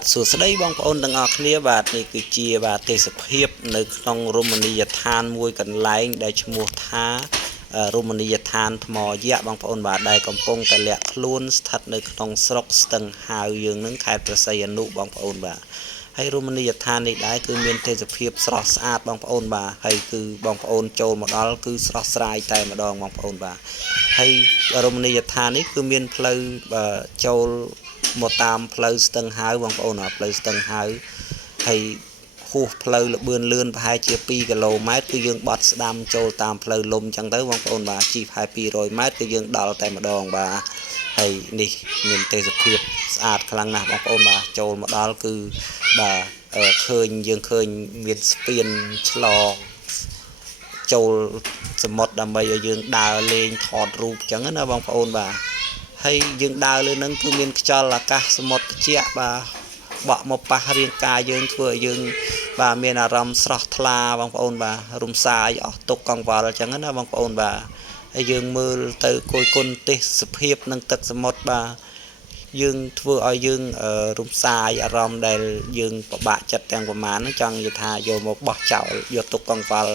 បាទសួស្តីបងប្អូនទាំងអស់គ្នាបាទនេះគឺជាបាទទេសភាពនៅក្នុងរមណីយដ្ឋានមួយកន្លែងដែលឈ្មោះថារមណីយដ្ឋានថ្មយក្សបងប្អូនបាទដែលកំពុងតែលាក់ខ្លួនស្ថិតនៅក្នុងស្រុកស្ទឹងហាវយើងនឹងខេត្តព្រះសីហនុបងប្អូនបាទហើយរមណីយដ្ឋាននេះដែរគឺមានទេសភាពស្រស់ស្អាតបងប្អូនបាទហើយគឺបងប្អូនចូលមកដល់គឺស្រស់ស្រាយតែម្ដងបងប្អូនបាទហើយរមណីយដ្ឋាននេះគឺមានផ្លូវចូលមកតាមផ្លូវស្ទឹងហាវបងប្អូនផ្លូវស្ទឹងហាវហើយហួសផ្លូវលបឿនលឿនប្រហែលជា2គីឡូម៉ែត្រគឺយើងបត់ស្ដាំចូលតាមផ្លូវលំចឹងទៅបងប្អូនបាទជិះប្រហែល200ម៉ែត្រគឺយើងដល់តែម្ដងបាទហើយនេះមានទេសភាពស្អាតខ្លាំងណាស់បងប្អូនបាទចូលមកដល់គឺបាទឃើញយើងឃើញមានស្ពានឆ្លងចូលសមុទ្រដើម្បីឲ្យយើងដើរលេងថតរូបចឹងណាបងប្អូនបាទហើយយើងដើរលើនឹងគឺមានខ្យល់អាកាសសមុទ្រត្រជាក់បាទបក់មកប៉ះរាងកាយយើងធ្វើឲ្យយើងបាទមានអារម្មណ៍ស្រស់ថ្លាបងប្អូនបាទរំសាយអស់ទុក្ខកង្វល់អញ្ចឹងណាបងប្អូនបាទហើយយើងមើលទៅគយគុណទេសភាពនឹងទឹកសមុទ្របាទយើងធ្វើឲ្យយើងរំសាយអារម្មណ៍ដែលយើងពិបាកចិត្តទាំងប្រមាណចង់និយាយថាយកមកបោះចោលយកទុក្ខកង្វល់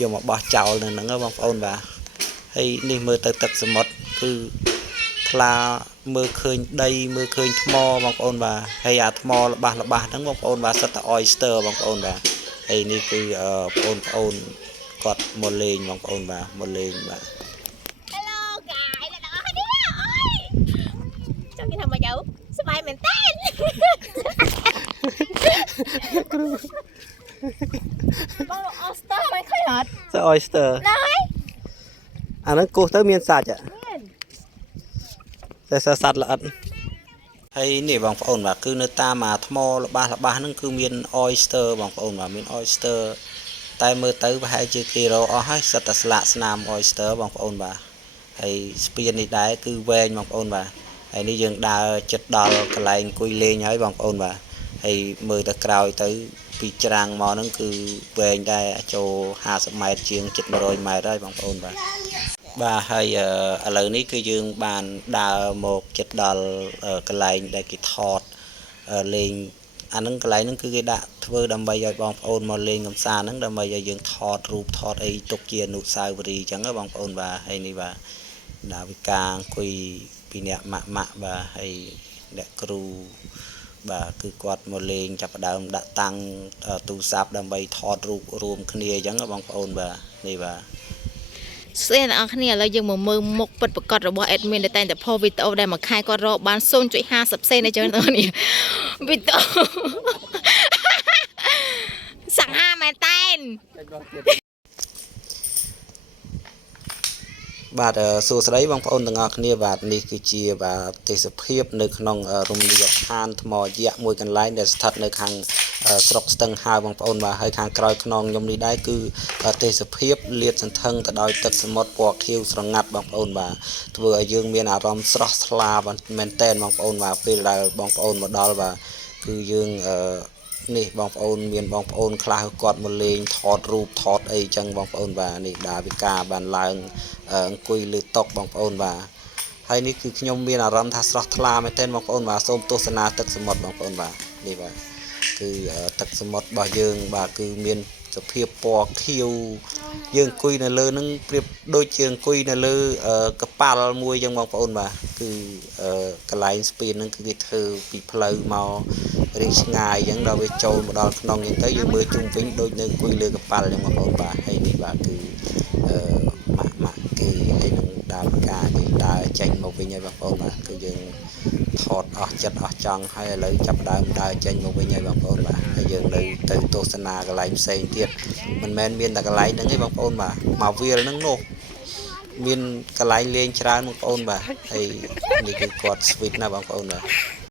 យកមកបោះចោលនៅហ្នឹងបងប្អូនបាទហើយនេះមើលទៅទឹកសមុទ្រគឺថ្លាមើលឃើញដីមើលឃើញថ្មបងប្អូនបាទហើយអាថ្មល្បះហ្នឹងបងប្អូនបាទសិតតែ oyster បងប្អូនបាទហើយនេះគឺបងប្អូនគាត់មកលេងបងប្អូនបាទមកលេងបាទ Hello guys អ្នកទាំងអស់គ្នាអើយចង់និយាយថាម៉េចទៅស្បាយមែនតើបង oyster មិនឃើញអត់ oyster ហើយអាហ្នឹងគោះទៅមានសាច់តែសត្វល្អិតហើយនេះបងប្អូនបាទគឺនៅតាមអាថ្មល្បះហ្នឹងគឺមាន oyster បងប្អូនបាទមាន oyster តែមើលទៅប្រហែលជាគេរកអស់ហើយសិតតែស្លាកស្នាម oyster បងប្អូនបាទហើយស្ពាននេះដែរគឺវែងបងប្អូនបាទហើយនេះយើងដើរចិត្តដល់កន្លែងអង្គុយលេងហើយបងប្អូនបាទហើយមើលទៅក្រោយទៅពីច្រាំងមកហ្នឹងគឺវែងដែរចូល50ម៉ែត្រជាងជិត100ម៉ែត្រហើយបងប្អូនបាទបាទហើយឥឡូវនេះគឺយើងបានដើរមកចិត្តដល់កន្លែងដែលគេថតលេងអាហ្នឹងកន្លែងហ្នឹងគឺគេដាក់ធ្វើដើម្បីឲ្យបងប្អូនមកលេងកម្សាន្តហ្នឹងដើម្បីឲ្យយើងថតរូបថតអីទុកជាអនុស្សាវរីយ៍អញ្ចឹងណាបងប្អូនបាទហើយនេះបាទដាវិកាអង្គុយពីអ្នកម៉ាក់បាទហើយអ្នកគ្រូបាទគឺគាត់មកលេងចាប់ផ្ដើមដាក់តាំងទូរស័ព្ទដើម្បីថតរូបរួមគ្នាអញ្ចឹងណាបងប្អូនបាទនេះបាទស្អីអ្នកនរគ្នាឥឡូវយើងមកមើលមុខពិតប្រាកដរបស់ admin ដែលតែងតែផុសវីដេអូដែលមួយខែគាត់រកបាន 0.50 សេនអញ្ចឹងអ្នកនរគ្នាវីដេអូសង្ហាមែនតែនបាទសួស្តីបងប្អូនទាំងអស់គ្នាបាទនេះគឺជាបាទទេសភាពនៅក្នុងរមណីយដ្ឋានថ្មយក្សមួយកន្លែងដែលស្ថិតនៅខាងស្រុកស្ទឹងហាវបងប្អូនបាទហើយខាងក្រោយខ្នងខ្ញុំនេះដែរគឺទេសភាពលាតសន្ធឹងទៅដោយទឹកសមុទ្រពណ៌ខៀវស្រងាត់បងប្អូនបាទធ្វើឲ្យយើងមានអារម្មណ៍ស្រស់ថ្លាមែនតែនបងប្អូនបាទពេលដែលបងប្អូនមកដល់បាទគឺយើងនេះបងប្អូនមានបងប្អូនខ្លះគាត់មកលេងថតរូបថតអីចឹងបងប្អូនបាទនេះដាវិកាបានឡើងអង្គុយលើតុបងប្អូនបាទហើយនេះគឺខ្ញុំមានអារម្មណ៍ថាស្រស់ថ្លាមែនទែនបងប្អូនបាទសូមទស្សនាទឹកសមុទ្របងប្អូនបាទនេះបាទគឺទឹកសមុទ្ររបស់យើងបាទគឺមានសភាពពណ៌ខៀវយើងអង្គុយនៅលើនឹងប្រៀបដូចជាអង្គុយនៅលើកប៉ាល់មួយចឹងបងប្អូនបាទគឺកន្លែងស្ពានហ្នឹងគឺគេធ្វើពីផ្លូវមករៀងឆ្ងាយចឹងដល់វាចូលមកដល់ក្នុងចឹងទៅយើងមើលជុំវិញដូចនៅអង្គុយលើកប៉ាល់ចឹងបងប្អូនបាទហើយនេះបាទគឺម៉ាក់គេហើយនឹងដើរការគេដើរចេញមកវិញហើយបងប្អូនបាទគឺយើងថតអស់ចិត្តអស់ចង់ហើយឥឡូវចាប់ដើមដើរចេញមកវិញហើយបងប្អូនបាទហើយយើងនៅទៅទស្សនាកន្លែងផ្សេងទៀតមិនមែនមានតែកន្លែងហ្នឹងទេបងប្អូនបាទមកវាលហ្នឹងនោះមានកន្លែងលេងច្រើនបងប្អូនបាទហើយនេះគឺគាត់ sweet ណាបងប្អូនបាទ